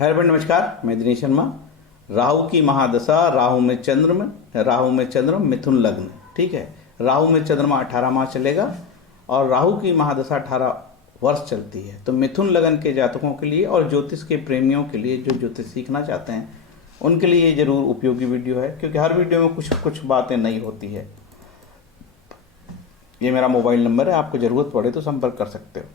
Hello friend, नमस्कार। मैं दिनेश शर्मा। राहु की महादशा, राहु में चंद्र मिथुन लग्न, ठीक है। राहु में चंद्रमा 18 माह चलेगा और राहु की महादशा 18 वर्ष चलती है। तो मिथुन लग्न के जातकों के लिए और ज्योतिष के प्रेमियों के लिए, जो ज्योतिष सीखना चाहते हैं, उनके लिए ये जरूर उपयोगी वीडियो है, क्योंकि हर वीडियो में कुछ कुछ बातें नई होती है। ये मेरा मोबाइल नंबर है, आपको ज़रूरत पड़े तो संपर्क कर सकते हो।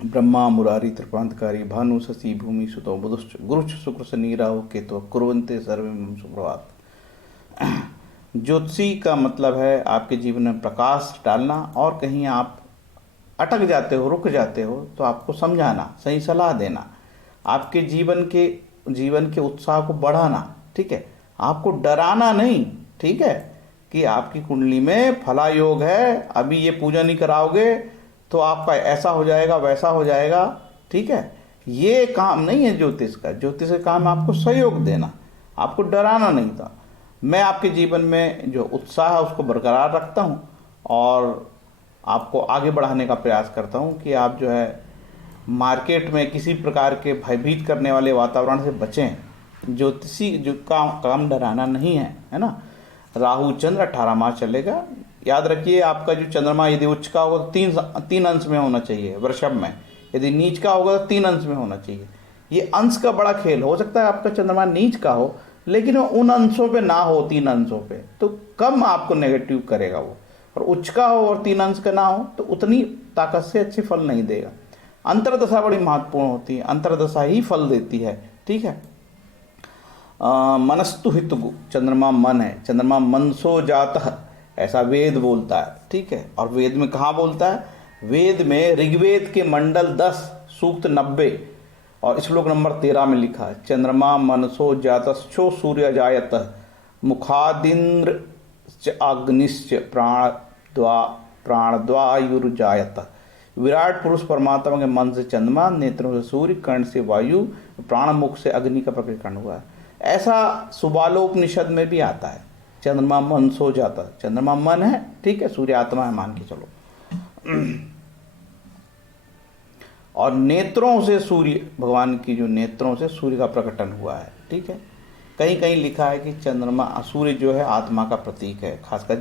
ब्रह्मा मुरारी त्रिप्रांतकारी भानु शशि भूमि सुतो बुधश्च गुरुश्च शुक्र शनि राहु केतु कुर्वन्ते सर्वे मम सुप्रभात। ज्योतिषी का मतलब है आपके जीवन में प्रकाश डालना, और कहीं आप अटक जाते हो, रुक जाते हो, तो आपको समझाना, सही सलाह देना, आपके जीवन के उत्साह को बढ़ाना, ठीक है। आपको डराना नहीं, ठीक है, कि आपकी कुंडली में फला योग है, अभी ये पूजा नहीं कराओगे तो आपका ऐसा हो जाएगा, वैसा हो जाएगा, ठीक है। ये काम नहीं है ज्योतिष का। ज्योतिष का काम आपको सहयोग देना, आपको डराना नहीं था। मैं आपके जीवन में जो उत्साह है उसको बरकरार रखता हूँ और आपको आगे बढ़ाने का प्रयास करता हूँ कि आप जो है मार्केट में किसी प्रकार के भयभीत करने वाले वातावरण से बचें। ज्योतिषी जो काम डराना नहीं है ना। राहु चंद्र 18 माह चलेगा। याद रखिए, आपका जो चंद्रमा यदि उच्च का होगा तो तीन अंश में होना चाहिए वृषभ में, यदि नीच का होगा तो 3 अंश में होना चाहिए। ये अंश का बड़ा खेल हो सकता है। आपका चंद्रमा नीच का हो लेकिन वो उन अंशों पे ना हो, 3 अंशों पे, तो कम आपको नेगेटिव करेगा वो। और उच्च का हो और 3 अंश का ना हो तो उतनी ताकत से अच्छे फल नहीं देगा। अंतर्दशा बड़ी महत्वपूर्ण होती है, अंतर्दशा ही फल देती है, ठीक है। मनस्तु हितु, चंद्रमा मन है, चंद्रमा मनसो जातः, ऐसा वेद बोलता है, ठीक है। और वेद में कहाँ बोलता है? वेद में ऋग्वेद के मंडल 10 सूक्त 90 और श्लोक नंबर 13 में लिखा है, चंद्रमा मनसो जातश्चो सूर्य जायतः मुखादिंद्र अग्निश्च प्राणद्वायुर्जायतः। विराट पुरुष परमात्मा के मन से चंद्रमा, नेत्रों से सूर्य, कर्ण से वायु, प्राण मुख से अग्नि का प्रकटीकरण हुआ है। ऐसा सुबालोपनिषद में भी आता है। चंद्रमा मन सो जाता, चंद्रमा मन है, ठीक है, सूर्य आत्मा है, मान के चलो। और नेत्रों से सूर्य, भगवान की जो नेत्रों से सूर्य का प्रकटन हुआ है, ठीक है। कहीं कहीं लिखा है कि चंद्रमा, सूर्य जो है आत्मा का प्रतीक है, खासकर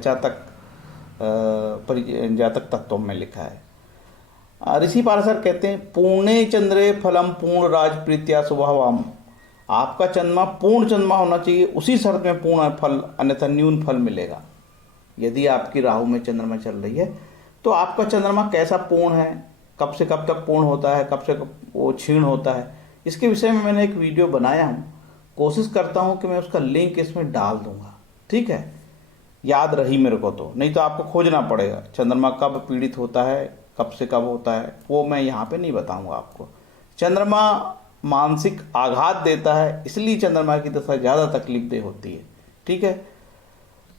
जातक तत्वों में लिखा है। ऋषि पाराशर कहते हैं, पूर्णे चंद्रे फलम पूर्ण राज प्रीत्या स्वभावम। आपका चंद्रमा पूर्ण चंद्रमा होना चाहिए, उसी शर्त में पूर्ण फल, अन्यथा न्यून फल मिलेगा। यदि आपकी राहु में चंद्रमा चल रही है तो आपका चंद्रमा कैसा पूर्ण है, कब से कब तक पूर्ण होता है, कब से कब वो क्षीण होता है, इसके विषय में मैंने एक वीडियो बनाया हूँ। कोशिश करता हूँ कि मैं उसका लिंक इसमें डाल दूंगा, ठीक है। याद रही मेरे को तो, नहीं तो आपको खोजना पड़ेगा। चंद्रमा कब पीड़ित होता है, कब से कब होता है, वो मैं यहाँ पे नहीं बताऊँगा आपको। चंद्रमा मानसिक आघात देता है, इसलिए चंद्रमा की दशा ज़्यादा तकलीफदेह होती है, ठीक है।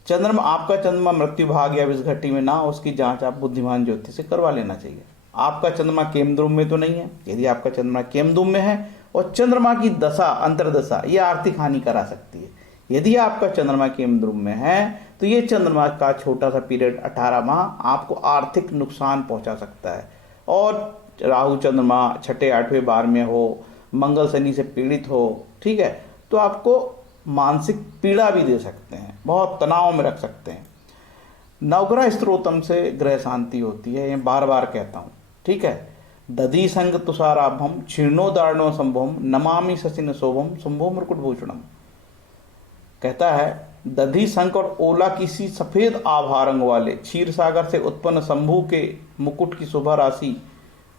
चंद्रमा, आपका चंद्रमा मृत्यु भाग या विषघटी में ना हो, उसकी जांच आप बुद्धिमान ज्योतिष से करवा लेना चाहिए। आपका चंद्रमा केमद्रुम में तो नहीं है। यदि आपका चंद्रमा केमद्रुम में है और चंद्रमा की दशा, अंतर्दशा, ये आर्थिक हानि करा सकती है। यदि आपका चंद्रमा केमद्रुम में है तो ये चंद्रमा का छोटा सा पीरियड 18 माह आपको आर्थिक नुकसान पहुंचा सकता है। और राहु चंद्रमा 6, 8, 12 में हो, मंगल शनि से पीड़ित हो, ठीक है, तो आपको मानसिक पीड़ा भी दे सकते हैं, बहुत तनाव में रख सकते हैं। नवग्रह स्त्रोतम से ग्रह शांति होती है, ये बार बार कहता हूँ, ठीक है। दधी संग तुषाराभम क्षीर्णोदारणो संभवम नमामि शशिन शोभम शंभो मुकुट भूषणम। कहता है, दधी शंख और ओला किसी सफेद आभा रंग वाले क्षीर सागर से उत्पन्न शंभु के मुकुट की शोभा राशि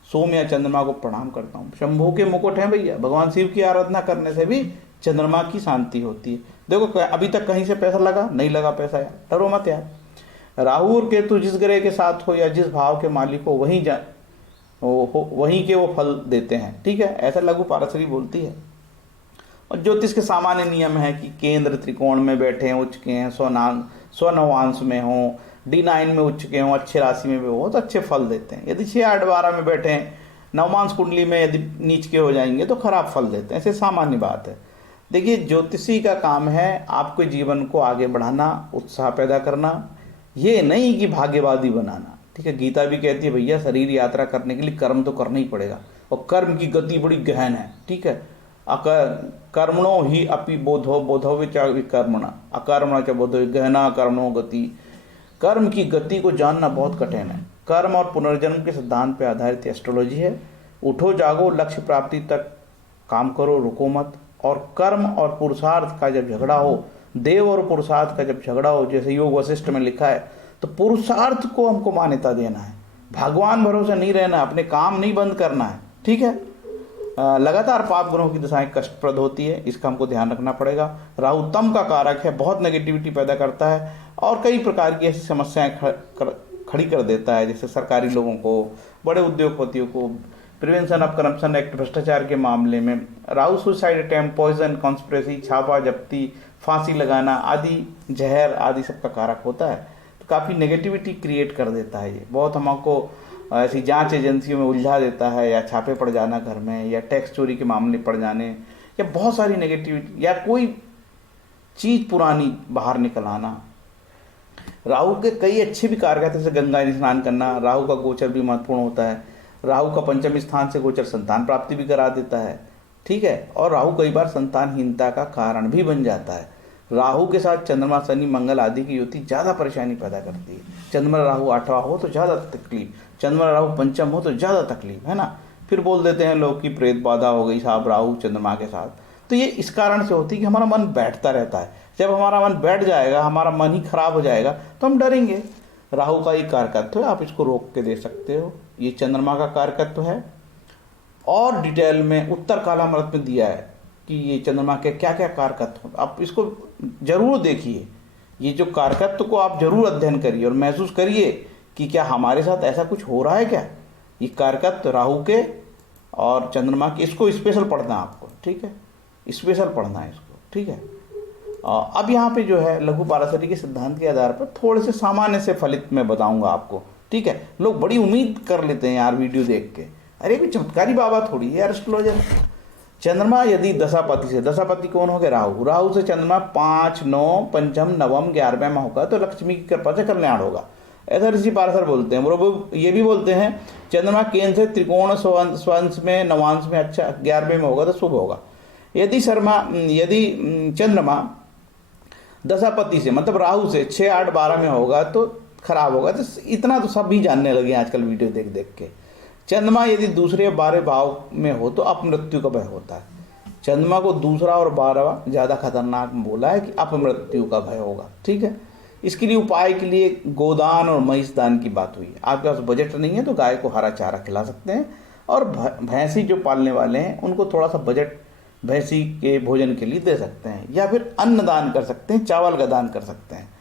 सोम या चंद्रमा को प्रणाम करता हूँ। शंभु के मुकुट हैं भैया, भगवान शिव की आराधना करने से भी चंद्रमा की शांति होती है। देखो, अभी तक कहीं से पैसा लगा नहीं लगा पैसा, यार डरो मत यार। राहु और केतु जिस ग्रह के साथ हो या जिस भाव के मालिक हो, वहीं के वो फल देते हैं, ठीक है। ऐसा लघु पाराशरी बोलती है। और ज्योतिष के सामान्य नियम है कि केंद्र त्रिकोण में बैठे हैं, उच्च के हैं, स्वनवांश में हो, D9 में उच्च के हों, अच्छे राशि में भी हो तो अच्छे फल देते हैं। यदि 6, 8, 12 में बैठे हैं, नवमांश कुंडली में यदि नीच के हो जाएंगे तो खराब फल देते हैं। ऐसे सामान्य बात है। देखिए, ज्योतिषी का काम है आपके जीवन को आगे बढ़ाना, उत्साह पैदा करना, ये नहीं कि भाग्यवादी बनाना, ठीक है। गीता भी कहती है भैया, शरीर यात्रा करने के लिए कर्म तो करना ही पड़ेगा, और कर्म की गति बड़ी गहन है, ठीक है। कर्मणो ही अपि बोधो बोधो च विकर्मणा अकर्मणा च बोधो गहना कर्मणो गति। कर्म की गति को जानना बहुत कठिन है। कर्म और पुनर्जन्म के सिद्धांत पर आधारित एस्ट्रोलॉजी है। उठो जागो, लक्ष्य प्राप्ति तक काम करो, रुको मत। और कर्म और पुरुषार्थ का जब झगड़ा हो, देव और पुरुषार्थ का जब झगड़ा हो, जैसे योग वशिष्ठ में लिखा है, तो पुरुषार्थ को हमको मान्यता देना है, भगवान भरोसे नहीं रहना, अपने काम नहीं बंद करना है। ठीक है। लगातार पाप ग्रहों की दशाएं कष्टप्रद होती है, इसका हमको ध्यान रखना पड़ेगा। राहु तम का कारक है, बहुत नेगेटिविटी पैदा करता है और कई प्रकार की ऐसी समस्याएं खड़ी कर देता है, जैसे सरकारी लोगों को, बड़े उद्योगपतियों को। प्रिवेंशन ऑफ करप्शन एक्ट, भ्रष्टाचार के मामले में Rahu suicide attempt, poison, conspiracy, छापा जब्ती, फांसी लगाना आदि, जहर आदि सबका कारक होता है। तो काफ़ी नेगेटिविटी क्रिएट कर देता है ये, बहुत हमको ऐसी जांच एजेंसियों में उलझा देता है, या छापे पड़ जाना घर में, या टैक्स चोरी के मामले पड़ जाने, या बहुत सारी नेगेटिविटी, या कोई चीज़ पुरानी बाहर निकल आना। राहु के कई अच्छे भी कारक हैं, जैसे गंगा में स्नान करना। राहु का गोचर भी महत्वपूर्ण होता है। राहु का पंचम स्थान से गोचर संतान प्राप्ति भी करा देता है। ठीक है। और राहु कई बार संतानहीनता का कारण भी बन जाता है। राहु के साथ चंद्रमा, शनि, मंगल आदि की युति ज़्यादा परेशानी पैदा करती है। चंद्रमा राहु 8वां हो तो ज़्यादा तकलीफ, चंद्रमा राहु पंचम हो तो ज़्यादा तकलीफ, है ना। फिर बोल देते हैं लोग कि प्रेत बाधा हो गई साहब राहु चंद्रमा के साथ। तो ये इस कारण से होती है कि हमारा मन बैठता रहता है। जब हमारा मन बैठ जाएगा, हमारा मन ही खराब हो जाएगा, तो हम डरेंगे। राहु का ही कारकत्व है, आप इसको रोक के दे सकते हो। ये चंद्रमा का कारकत्व है। और डिटेल में उत्तर कालामृत में दिया है कि ये चंद्रमा के क्या क्या कारकत्व, आप इसको जरूर देखिए। ये जो कारकत्व को आप जरूर अध्ययन करिए और महसूस करिए कि क्या हमारे साथ ऐसा कुछ हो रहा है क्या। ये कारकत्व राहु के और चंद्रमा के, इसको स्पेशल पढ़ना है आपको। ठीक है, स्पेशल पढ़ना है इसको। ठीक है। अब यहाँ पे जो है लघु पाराशरी के सिद्धांत के आधार पर थोड़े से सामान्य से फलित मैं बताऊंगा आपको। ठीक है। लोग बड़ी उम्मीद कर लेते हैं यार वीडियो देख के, अरे भी चमत्कारी बाबा थोड़ी है यार एस्ट्रोलॉजर। चंद्रमा यदि दशापति से, दशापति कौन हो गया राहु, राहु से चंद्रमा 5, 9, पंचम, नवम, 11वें में होगा तो लक्ष्मी की कृपा से कल्याण होगा, ऐसा ऋषि पाराशर बोलते हैं। वो ये भी बोलते हैं चंद्रमा केंद्र से त्रिकोण स्वंश में, नवांश में, अच्छा 11वें में होगा तो शुभ होगा। यदि चंद्रमा दशापति से मतलब राहु से 6, 8, 12 में होगा तो खराब होगा। तो इतना तो सब भी जानने लगे आजकल वीडियो देख देख के। चंद्रमा यदि दूसरे 12 भाव में हो तो अपमृत्यु का भय होता है। चंद्रमा को दूसरा और 12वां ज़्यादा खतरनाक बोला है कि अपमृत्यु का भय होगा। ठीक है। इसके लिए उपाय के लिए गोदान और महिष दान की बात हुई है। आपके पास बजट नहीं है तो गाय को हरा चारा खिला सकते हैं, और भैंसी जो पालने वाले हैं उनको थोड़ा सा बजट भैंसी के भोजन के लिए दे सकते हैं, या फिर अन्न दान कर सकते हैं, चावल का दान कर सकते हैं।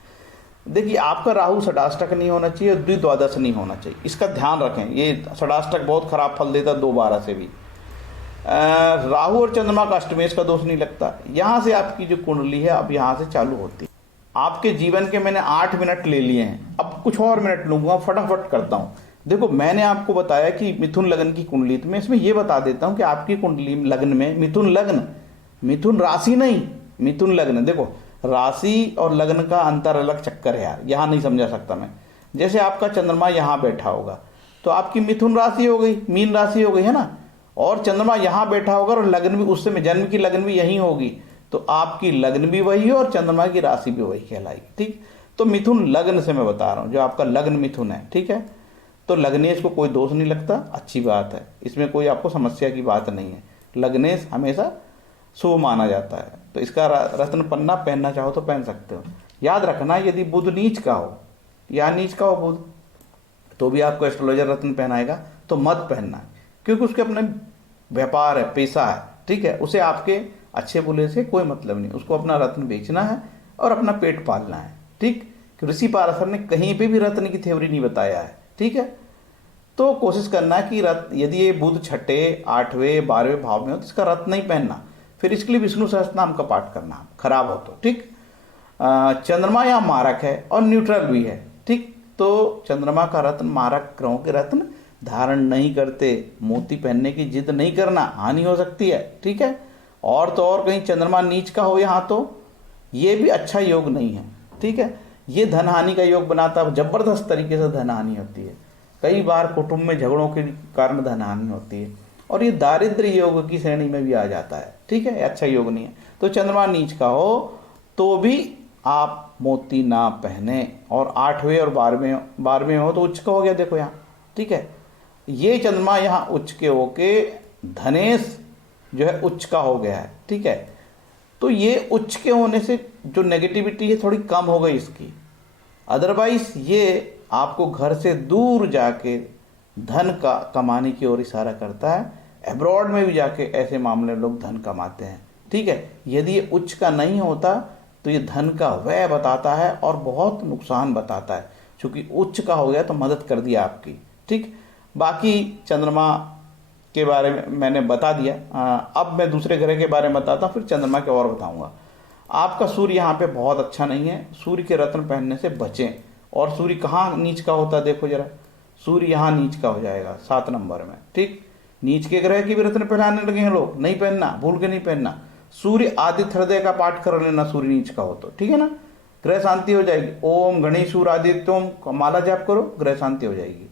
देखिए आपका राहु षडाष्टक नहीं होना चाहिए और द्विद्वादश नहीं होना चाहिए, इसका ध्यान रखें। ये षडाष्टक बहुत खराब फल देता 2-12 से भी। राहु और चंद्रमा का अष्टमेश का दोष नहीं लगता। यहाँ से आपकी जो कुंडली है अब यहाँ से चालू होती है। आपके जीवन के मैंने 8 मिनट ले लिए हैं, अब कुछ और मिनट लूँगा, फटाफट करता हूँ। देखो मैंने आपको बताया कि मिथुन लग्न की कुंडली, तो मैं इसमें ये बता देता हूँ कि आपकी कुंडली लग्न में मिथुन लग्न, मिथुन राशि नहीं, मिथुन लग्न। देखो राशि और लग्न का अंतर अलग चक्कर है यार, यहाँ नहीं समझा सकता मैं। जैसे आपका चंद्रमा यहाँ बैठा होगा तो आपकी मिथुन राशि हो गई, मीन राशि हो गई, है ना। और चंद्रमा यहाँ बैठा होगा और लग्न भी उस समय जन्म की लग्न भी यहीं होगी, तो आपकी लग्न भी वही है और चंद्रमा की राशि भी वही कहलाएगी। ठीक। तो मिथुन लग्न से मैं बता रहा हूँ, जो आपका लग्न मिथुन है। ठीक है। तो लग्नेश को कोई दोष नहीं लगता, अच्छी बात है, इसमें कोई आपको समस्या की बात नहीं है। लग्नेश हमेशा शुभ माना जाता है, तो इसका रत्न पन्ना पहनना चाहो तो पहन सकते हो। याद रखना यदि बुध नीच का हो या नीच का हो बुध, तो भी आपको एस्ट्रोलॉजर रत्न पहनाएगा तो मत पहनना, क्योंकि उसके अपने व्यापार है, पैसा है। ठीक है। उसे आपके अच्छे बुरे से कोई मतलब नहीं, उसको अपना रत्न बेचना है और अपना पेट पालना है। ठीक। ऋषि पाराशर ने कहीं पे भी रत्न की थ्योरी नहीं बताया है। ठीक है। तो कोशिश करना कि रत्न, यदि ये बुध 6, 8वें, 12वें भाव में हो तो इसका रत्न नहीं पहनना, फिर इसके लिए विष्णु सहस्त्रनाम का पाठ करना, खराब हो तो। ठीक। चंद्रमा यहाँ मारक है और न्यूट्रल भी है। ठीक। तो चंद्रमा का रत्न, मारक ग्रहों के रत्न धारण नहीं करते, मोती पहनने की जिद नहीं करना, हानि हो सकती है। ठीक है। और तो और कहीं चंद्रमा नीच का हो यहाँ तो ये भी अच्छा योग नहीं है। ठीक है। ये धन हानि का योग बनाता है, जबरदस्त तरीके से धन हानि होती है। कई बार कुटुंब में झगड़ों के कारण धन हानि होती है। और ये दारिद्र्य योग की श्रेणी में भी आ जाता है, ठीक है, अच्छा योग नहीं है। तो चंद्रमा नीच का हो तो भी आप मोती ना पहने, और 8वें और 12वें हो तो उच्च का हो गया, देखो यहाँ, ठीक है। ये चंद्रमा यहाँ उच्च के होके धनेश जो है उच्च का हो गया है, ठीक है। तो ये उच्च के होने से जो नेगेटिविटी है थोड़ी कम हो गई इसकी। अदरवाइज ये आपको घर से दूर जाके धन का कमाने की ओर इशारा करता है। अब्रॉड में भी जाके ऐसे मामले लोग धन कमाते हैं, ठीक है। यदि ये उच्च का नहीं होता तो ये धन का व्यय बताता है और बहुत नुकसान बताता है। चूंकि उच्च का हो गया तो मदद कर दिया आपकी, ठीक। बाकी चंद्रमा के बारे में मैंने बता दिया। अब मैं दूसरे ग्रह के बारे में बताता हूँ, फिर चंद्रमा के और बताऊंगा। आपका सूर्य यहाँ पे बहुत अच्छा नहीं है, सूर्य के रत्न पहनने से बचें। और सूर्य कहाँ नीच का होता है, देखो जरा, सूर्य यहाँ नीच का हो जाएगा 7 नंबर में, ठीक। नीच के ग्रह की भी रत्न पहनाने लगे हैं लोग, नहीं पहनना, भूल के नहीं पहनना। सूर्य आदित्य हृदय का पाठ कर लेना सूर्य नीच का हो तो, ठीक है ना, ग्रह शांति हो जाएगी। ओम गणेशूर आदित्योम माला जाप करो, ग्रह शांति हो जाएगी।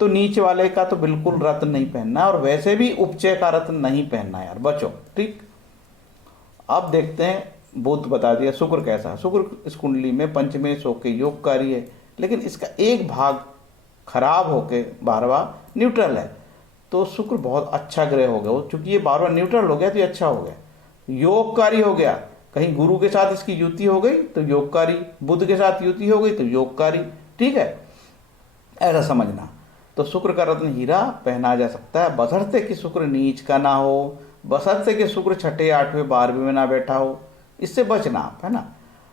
तो नीचे वाले का तो बिल्कुल रत्न नहीं पहनना, और वैसे भी उपचय का रत्न नहीं पहनना यार, बचो, ठीक। अब देखते हैं, बुध बता दिया, शुक्र कैसा है। शुक्र इस कुंडली में पंचमे सो के योगकारी है, लेकिन इसका एक भाग खराब होके 12वां न्यूट्रल है। तो शुक्र बहुत अच्छा ग्रह हो गया, चूंकि ये 12वां न्यूट्रल हो गया तो ये अच्छा हो गया, योगकारी हो गया। कहीं गुरु के साथ इसकी युति हो गई तो योगकारी, बुध के साथ युति हो गई तो योगकारी, ठीक है, ऐसा समझना। तो शुक्र का रत्न हीरा पहना जा सकता है, बशर्ते कि शुक्र नीच का ना हो, बशर्ते कि शुक्र 6, 8वें, 12वें में ना बैठा हो, इससे बचना आप, है ना।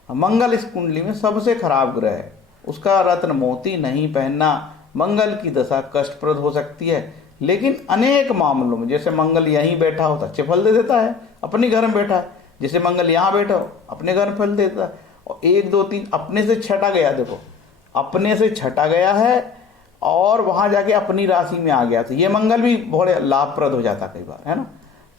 मंगल इस कुंडली में सबसे खराब ग्रह है, उसका रत्न मोती नहीं पहनना। मंगल की दशा कष्टप्रद हो सकती है, लेकिन अनेक मामलों में, जैसे मंगल यहीं बैठा हो तो अच्छे फल दे देता है, अपने घर में बैठा है, जैसे मंगल यहाँ बैठा हो अपने घर में फल देता है। और 1, 2, 3 अपने से छटा गया, देखो अपने से छटा गया है और वहां जाके अपनी राशि में आ गया, तो ये मंगल भी बड़े लाभप्रद हो जाता कई बार, है ना।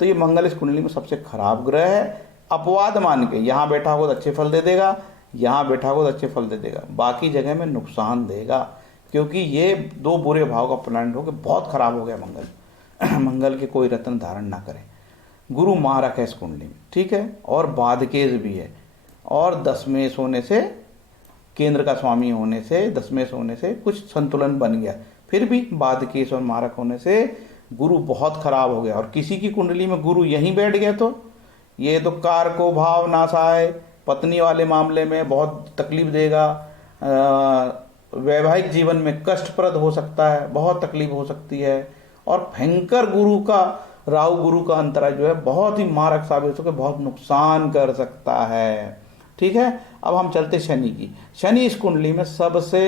तो ये मंगल इस कुंडली में सबसे खराब ग्रह है। अपवाद मान के यहाँ बैठा हो तो अच्छे फल दे देगा, यहाँ बैठा हो तो अच्छे फल दे देगा, बाकी जगह में नुकसान देगा, क्योंकि ये 2 बुरे भाव का प्लानेट होकर बहुत खराब हो गया मंगल। मंगल के कोई रत्न धारण ना करें। गुरु मारक है इस कुंडली में, ठीक है, और बाधकेश भी है, और 10वें सोने से, केंद्र का स्वामी होने से, 10वें सोने से कुछ संतुलन बन गया, फिर भी बाधकेश और मारक होने से गुरु बहुत खराब हो गया। और किसी की कुंडली में गुरु यहीं बैठ गया तो ये तो कारको भाव नाशाय, पत्नी वाले मामले में बहुत तकलीफ देगा, वैवाहिक जीवन में कष्टप्रद हो सकता है, बहुत तकलीफ हो सकती है। और भयंकर गुरु का, राहु गुरु का अंतराय जो है बहुत ही मारक साबित होकर बहुत नुकसान कर सकता है, ठीक है। अब हम चलते शनि की। शनि इस कुंडली में सबसे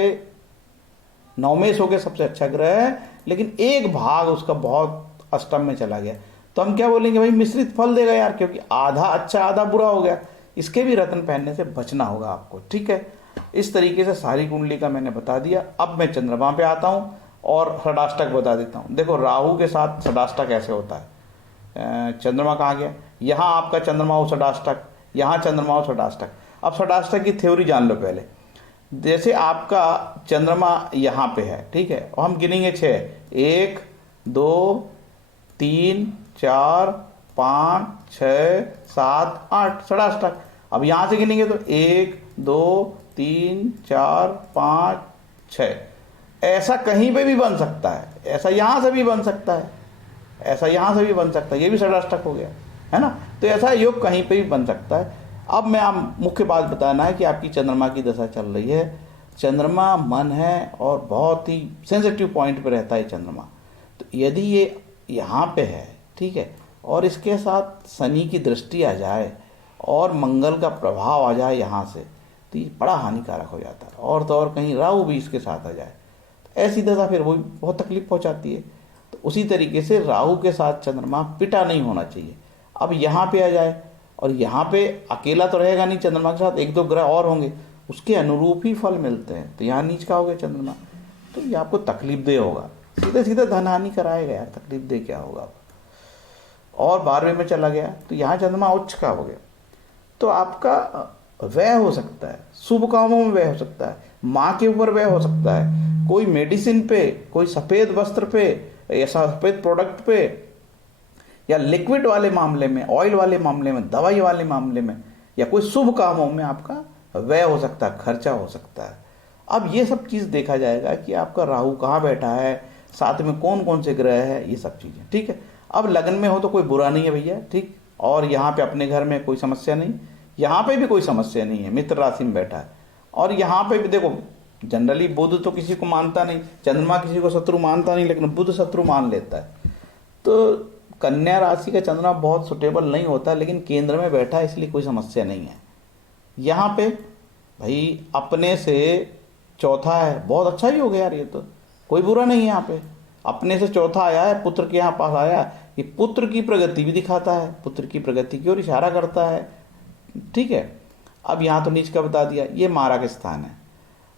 9वें सो के सबसे अच्छा ग्रह है, लेकिन एक भाग उसका बहुत अष्टम में चला गया, तो हम क्या बोलेंगे भाई, मिश्रित फल देगा यार, क्योंकि आधा अच्छा आधा बुरा हो गया। इसके भी रत्न पहनने से बचना होगा आपको, ठीक है। इस तरीके से सारी कुंडली का मैंने बता दिया। अब मैं चंद्रमा पे आता हूँ और षडाष्टक बता देता हूँ। देखो राहु के साथ षडाष्टक कैसे होता है। चंद्रमा कहाँ गया, यहाँ आपका चंद्रमा हो षडाष्टक, यहाँ चंद्रमा हो षडाष्टक। अब षडाष्टक की थ्योरी जान लो पहले। जैसे आपका चंद्रमा यहाँ पे है, ठीक है, और हम गिनेंगे 6, 1, 2, 3, 4, 5, 6, 7, 8 षडाष्टक। अब यहाँ से गिनेंगे तो 1, 2, 3, 4, 5, 6। ऐसा कहीं पे भी बन सकता है, ऐसा यहाँ से भी बन सकता है, ऐसा यहाँ से भी बन सकता है, ये भी षडाष्टक हो गया, है ना। तो ऐसा योग कहीं पे भी बन सकता है। अब मैं आप मुख्य बात बताना है कि आपकी चंद्रमा की दशा चल रही है। चंद्रमा मन है और बहुत ही सेंसिटिव पॉइंट पे रहता है चंद्रमा। तो यदि ये यहाँ पे है, ठीक है, और इसके साथ शनि की दृष्टि आ जाए और मंगल का प्रभाव आ जाए यहाँ से, तो ये बड़ा हानिकारक हो जाता है। और तो और कहीं राहु भी इसके साथ आ जाए तो ऐसी दशा फिर वो बहुत तकलीफ पहुँचाती है। तो उसी तरीके से राहु के साथ चंद्रमा पिटा नहीं होना चाहिए। अब यहाँ पे आ जाए, और यहाँ पे अकेला तो रहेगा नहीं, चंद्रमा के साथ 1-2 ग्रह और होंगे, उसके अनुरूप ही फल मिलते हैं। तो यहाँ नीच का हो गया चंद्रमा, तो ये आपको तकलीफ दे होगा, सीधे सीधे धन हानि कराएगा यार, तकलीफ दे क्या होगा। और 12वें में चला गया तो यहाँ चंद्रमा उच्च का हो गया, तो आपका व्यय हो सकता है, शुभ कामों में व्यय हो सकता है, माँ के ऊपर व्यय हो सकता है, कोई मेडिसिन पे, कोई सफ़ेद वस्त्र पे या सफ़ेद प्रोडक्ट पे, या लिक्विड वाले मामले में, ऑयल वाले मामले में, दवाई वाले मामले में, या कोई शुभ कामों में आपका व्यय हो सकता है, खर्चा हो सकता है। अब ये सब चीज़ देखा जाएगा कि आपका राहु कहाँ बैठा है, साथ में कौन कौन से ग्रह है, ये सब चीज़ें, ठीक है। अब लगन में हो तो कोई बुरा नहीं है भैया, ठीक। और यहाँ पे अपने घर में कोई समस्या नहीं, यहाँ पे भी कोई समस्या नहीं है, मित्र राशि में बैठा है। और यहाँ पे भी देखो, जनरली बुध तो किसी को मानता नहीं, चंद्रमा किसी को शत्रु मानता नहीं, लेकिन बुध शत्रु मान लेता है। तो कन्या राशि का चंद्रमा बहुत सुटेबल नहीं होता, लेकिन केंद्र में बैठा है इसलिए कोई समस्या नहीं है। यहाँ पे भाई अपने से चौथा है, बहुत अच्छा ही हो गया यार, ये तो कोई बुरा नहीं है। यहाँ पे अपने से चौथा आया है, पुत्र के यहाँ पास आया है, ये पुत्र की प्रगति भी दिखाता है, पुत्र की प्रगति की ओर इशारा करता है, ठीक है। अब यहाँ तो नीच का बता दिया, ये मारक स्थान है।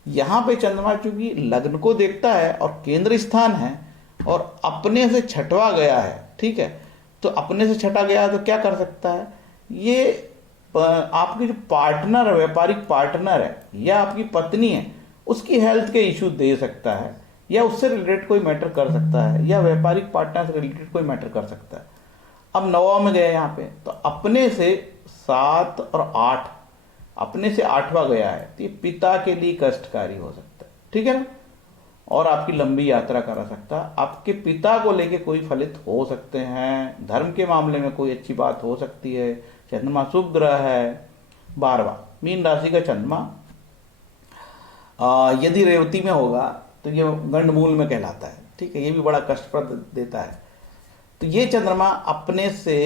यहाँ पे चंद्रमा चूंकि लग्न को देखता है और केंद्र स्थान है और अपने से छठवा गया है, ठीक है। तो अपने से छठा गया है तो क्या कर सकता है, ये आपकी जो पार्टनर, व्यापारिक पार्टनर है या आपकी पत्नी है, उसकी हेल्थ के इश्यू दे सकता है, या उससे रिलेटेड कोई मैटर कर सकता है, या व्यापारिक पार्टनर से रिलेटेड कोई मैटर कर सकता है। अब 9वां में गया यहाँ पे, तो अपने से 7 और 8, अपने से 8वां गया है, तो ये पिता के लिए कष्टकारी हो सकता है, ठीक है ना। और आपकी लंबी यात्रा करा सकता है, आपके पिता को लेके कोई फलित हो सकते हैं, धर्म के मामले में कोई अच्छी बात हो सकती है। चंद्रमा शुभ ग्रह है। 12वां मीन राशि का चंद्रमा यदि रेवती में होगा तो ये गंडमूल में कहलाता है, ठीक है। ये भी बड़ा कष्टप्रद देता है। तो ये चंद्रमा अपने से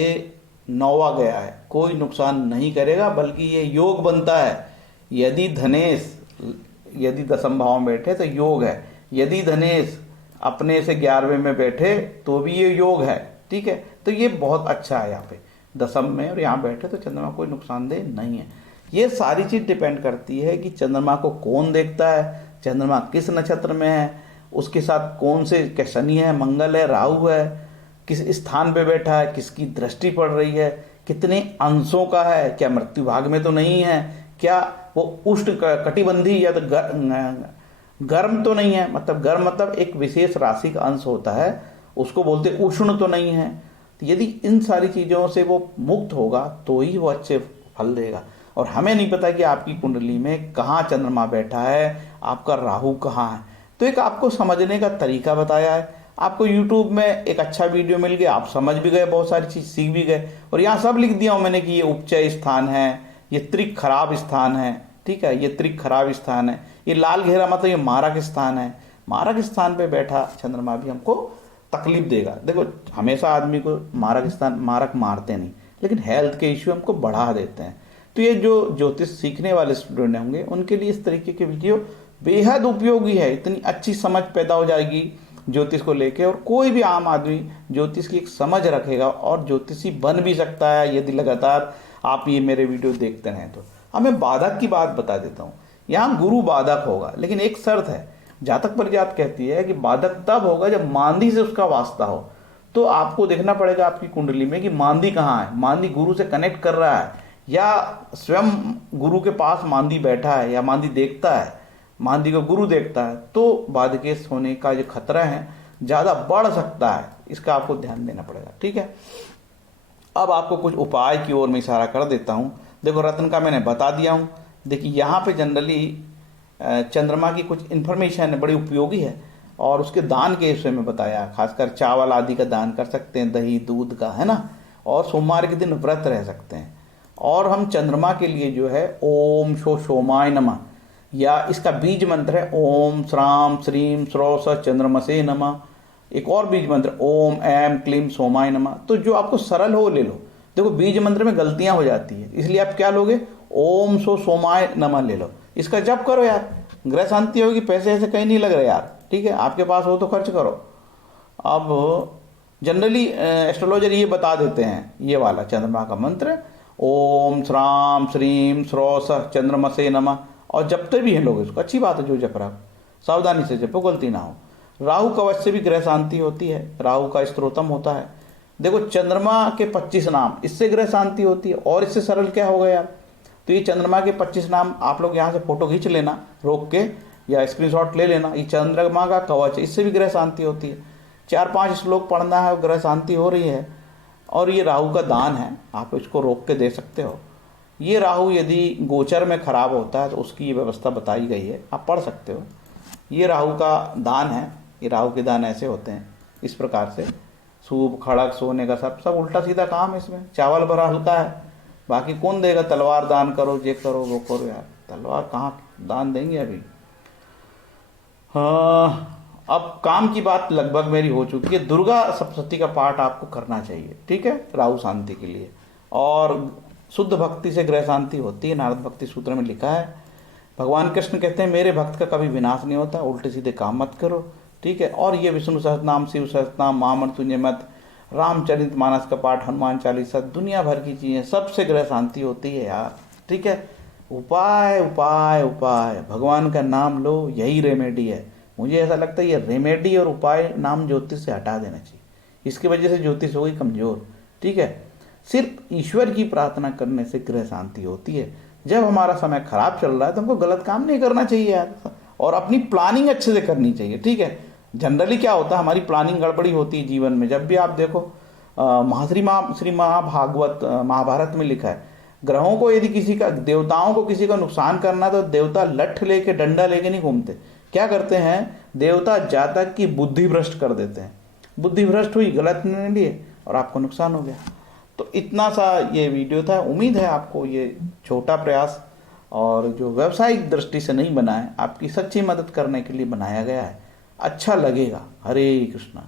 9वां गया है, कोई नुकसान नहीं करेगा, बल्कि ये योग बनता है। यदि धनेश, यदि दशम भाव में बैठे तो योग है, यदि धनेश अपने से 11वें में बैठे तो भी ये योग है, ठीक है। तो ये बहुत अच्छा है यहाँ पे दशम में, और यहाँ बैठे तो चंद्रमा कोई नुकसानदेह नहीं है। ये सारी चीज डिपेंड करती है कि चंद्रमा को कौन देखता है, चंद्रमा किस नक्षत्र में है, उसके साथ कौन से, क्या शनि है, मंगल है, राहु है, किस स्थान पे बैठा है, किसकी दृष्टि पड़ रही है, कितने अंशों का है, क्या मृत्यु भाग में तो नहीं है, क्या वो उष्ण कटिबंधी या तो गर्म तो नहीं है, मतलब गर्म मतलब एक विशेष राशि का अंश होता है, उसको बोलते उष्ण तो नहीं है। तो यदि इन सारी चीज़ों से वो मुक्त होगा तो ही वो अच्छे फल देगा। और हमें नहीं पता कि आपकी कुंडली में कहाँ चंद्रमा बैठा है, आपका राहु कहाँ है। तो एक आपको समझने का तरीका बताया है, आपको YouTube में एक अच्छा वीडियो मिल गया, आप समझ भी गए, बहुत सारी चीज़ सीख भी गए। और यहाँ सब लिख दिया हूँ मैंने कि ये उपचय स्थान है, ये त्रिक खराब स्थान है, ठीक है, ये त्रिक खराब स्थान है। ये लाल घेरा मतलब ये मारक स्थान है। मारक स्थान पे बैठा चंद्रमा भी हमको तकलीफ देगा। देखो हमेशा आदमी को मारक मारते नहीं, लेकिन हेल्थ के इश्यू हमको बढ़ा देते हैं। तो ये जो ज्योतिष सीखने वाले स्टूडेंट होंगे उनके लिए इस तरीके के वीडियो बेहद उपयोगी है। इतनी अच्छी समझ पैदा हो जाएगी ज्योतिष को लेके, और कोई भी आम आदमी ज्योतिष की एक समझ रखेगा और ज्योतिषी बन भी सकता है यदि लगातार आप ये मेरे वीडियो देखते रहें। तो अब मैं बाधक की बात बता देता हूँ। यहाँ गुरु बाधक होगा, लेकिन एक शर्त है, जातक परिजात कहती है कि बाधक तब होगा जब मांदी से उसका वास्ता हो। तो आपको देखना पड़ेगा आपकी कुंडली में कि मांदी कहाँ है, मांदी गुरु से कनेक्ट कर रहा है या स्वयं गुरु के पास मांदी बैठा है या मांदी देखता है, मांदी को गुरु देखता है, तो बाधकेश होने का जो खतरा है ज़्यादा बढ़ सकता है। इसका आपको ध्यान देना पड़ेगा, ठीक है। अब आपको कुछ उपाय की ओर मैं इशारा कर देता हूँ। देखो रत्न का मैंने बता दिया हूँ। देखिए यहाँ पे जनरली चंद्रमा की कुछ इन्फॉर्मेशन बड़ी उपयोगी है, और उसके दान के विषय में बताया, खासकर चावल आदि का दान कर सकते हैं, दही दूध का, है ना। और सोमवार के दिन व्रत रह सकते हैं। और हम चंद्रमा के लिए जो है ओम शो सोमाय नमः, या इसका बीज मंत्र है ओम श्राम श्रीम श्रो स चंद्रमसे नमः। एक और बीज मंत्र ओम ऐम क्लीम सोमाय नमः। तो जो आपको सरल हो ले लो। देखो बीज मंत्र में गलतियां हो जाती है, इसलिए आप क्या लोगे, ओम सो सोमाय नमः ले लो, इसका जप करो यार, ग्रह शांति होगी। पैसे ऐसे कहीं नहीं लग रहे यार, ठीक है, आपके पास हो तो खर्च करो। अब जनरली एस्ट्रोलॉजर ये बता देते हैं, ये वाला चंद्रमा का मंत्र ओम श्राम श्रीम श्रो स चंद्रमसे नमः, और जपते भी हैं लोग इसको, अच्छी बात है जो जप रहा, सावधानी से जपो, गलती ना हो। राहु कवच से भी ग्रह शांति होती है, राहु का स्त्रोतम होता है। देखो चंद्रमा के 25 नाम, इससे ग्रह शांति होती है, और इससे सरल क्या होगा यार। तो ये चंद्रमा के 25 नाम आप लोग यहाँ से फोटो खींच लेना रोक के, या स्क्रीनशॉट ले लेना। ये चंद्रमा का कवच है, इससे भी ग्रह शांति होती है। 4-5 श्लोक पढ़ना है और ग्रह शांति हो रही है। और ये राहु का दान है, आप इसको रोक के दे सकते हो। ये राहु यदि गोचर में खराब होता है तो उसकी ये व्यवस्था बताई गई है, आप पढ़ सकते हो। ये राहु का दान है, ये राहु के दान ऐसे होते हैं इस प्रकार से, सूप खड़क सोने का सब सब उल्टा सीधा काम है इसमें। चावल बड़ा हल्का है, बाकी कौन देगा, तलवार दान करो, ये करो वो करो, यार तलवार कहाँ दान देंगे अभी। हाँ, अब काम की बात लगभग मेरी हो चुकी है। दुर्गा सप्तशती का पाठ आपको करना चाहिए, ठीक है, राहु शांति के लिए। और शुद्ध भक्ति से ग्रह शांति होती है, नारद भक्ति सूत्र में लिखा है। भगवान कृष्ण कहते हैं मेरे भक्त का कभी विनाश नहीं होता, उल्टे सीधे काम मत करो, ठीक है। और ये विष्णु सहस्त्रनाम, शिव सहस्त्रनाम, महामृत्युंजय मत, रामचरित मानस का पाठ, हनुमान चालीसा, दुनिया भर की चीज़ें, सबसे ग्रह शांति होती है यार, ठीक है। उपाय उपाय उपाय, भगवान का नाम लो, यही रेमेडी है। मुझे ऐसा लगता है ये रेमेडी और उपाय नाम ज्योतिष से हटा देना चाहिए, इसकी वजह से ज्योतिष हो गई कमज़ोर, ठीक है। सिर्फ ईश्वर की प्रार्थना करने से गृह शांति होती है। जब हमारा समय खराब चल रहा है तो हमको गलत काम नहीं करना चाहिए यार, और अपनी प्लानिंग अच्छे से करनी चाहिए, ठीक है। जनरली क्या होता है, हमारी प्लानिंग गड़बड़ी होती है जीवन में। जब भी आप देखो श्री महाभागवत महाभारत में लिखा है, ग्रहों को यदि किसी का, देवताओं को किसी का नुकसान करना तो देवता लठ लेके डंडा लेके नहीं घूमते। क्या करते हैं, देवता जातक की बुद्धि भ्रष्ट कर देते हैं। बुद्धि भ्रष्ट हुई, गलत निर्णय लिए और आपको नुकसान हो गया। तो इतना सा ये वीडियो था। उम्मीद है आपको ये छोटा प्रयास, और जो व्यावसायिक दृष्टि से नहीं बना है, आपकी सच्ची मदद करने के लिए बनाया गया है, अच्छा लगेगा। हरे कृष्णा।